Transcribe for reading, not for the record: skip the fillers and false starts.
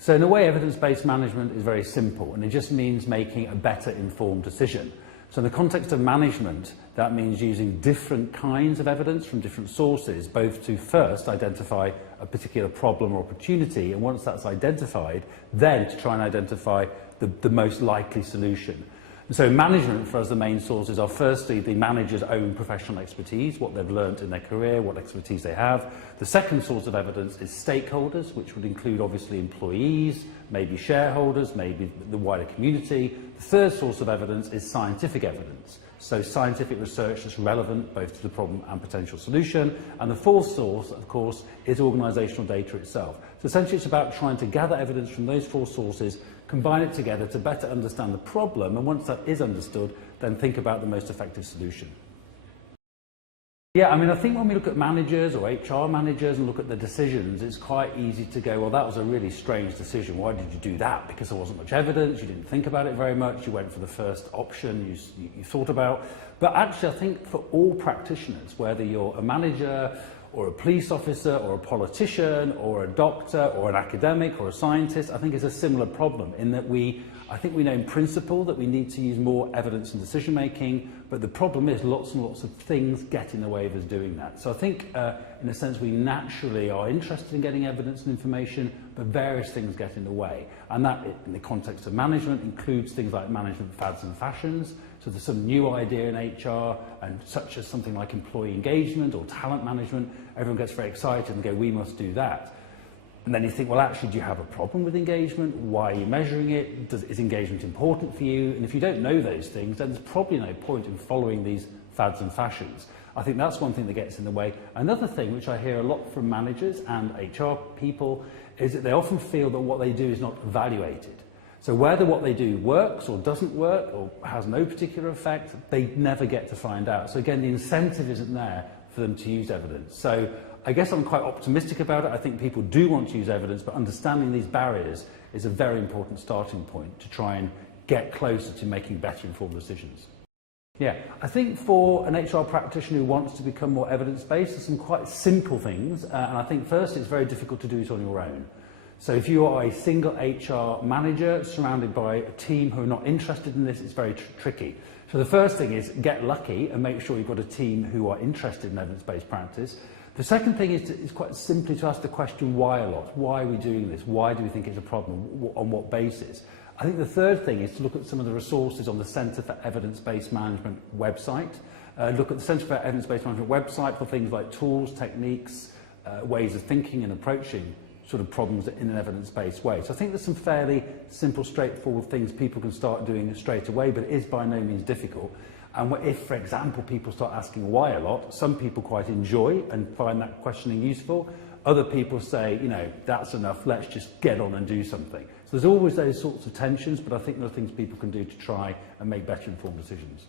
So in a way, evidence-based management is very simple, and it just means making a better informed decision. So in the context of management, that means using different kinds of evidence from different sources, both to first identify a particular problem or opportunity, and once that's identified, then to try and identify the most likely solution. And so in management, for us, the main sources are firstly the manager's own professional expertise, what they've learnt in their career, what expertise they have. The second source of evidence is stakeholders, which would include obviously employees, maybe shareholders, maybe the wider community. The third source of evidence is scientific evidence. So scientific research that's relevant both to the problem and potential solution. And the fourth source, of course, is organisational data itself. So essentially it's about trying to gather evidence from those four sources, combine it together to better understand the problem, and once that is understood, then think about the most effective solution. Yeah, I mean, I think when we look at managers or HR managers and look at the decisions, it's quite easy to go, well, that was a really strange decision. Why did you do that? Because there wasn't much evidence, you didn't think about it very much, you went for the first option you thought about. But actually, I think for all practitioners, whether you're a manager or a police officer or a politician or a doctor or an academic or a scientist, I think it's a similar problem in that I think we know in principle that we need to use more evidence in decision making, but the problem is lots and lots of things get in the way of us doing that. So I think in a sense we naturally are interested in getting evidence and information, but various things get in the way. And that, in the context of management, includes things like management fads and fashions. So there's some new idea in HR, and such as something like employee engagement or talent management. Everyone gets very excited and go, we must do that. And then you think, well, actually, do you have a problem with engagement? Why are you measuring it? Is engagement important for you? And if you don't know those things, then there's probably no point in following these fads and fashions. I think that's one thing that gets in the way. Another thing, which I hear a lot from managers and HR people, is that they often feel that what they do is not evaluated. So whether what they do works or doesn't work or has no particular effect, they never get to find out. So again, the incentive isn't there for them to use evidence. So I guess I'm quite optimistic about it. I think people do want to use evidence, but understanding these barriers is a very important starting point to try and get closer to making better informed decisions. Yeah, I think for an HR practitioner who wants to become more evidence-based, there's some quite simple things, and I think first it's very difficult to do it on your own. So if you are a single HR manager surrounded by a team who are not interested in this, it's very tricky. So the first thing is get lucky and make sure you've got a team who are interested in evidence-based practice. The second thing is quite simply to ask the question why a lot. Why are we doing this? Why do we think it's a problem? On what basis? I think the third thing is to look at some of the resources on the Centre for Evidence-Based Management website. Look at the Centre for Evidence-Based Management website for things like tools, techniques, ways of thinking and approaching sort of problems in an evidence-based way. So I think there's some fairly simple, straightforward things people can start doing straight away, but it is by no means difficult. And if, for example, people start asking why a lot, some people quite enjoy and find that questioning useful. Other people say, you know, that's enough, let's just get on and do something. So there's always those sorts of tensions, but I think there are things people can do to try and make better informed decisions.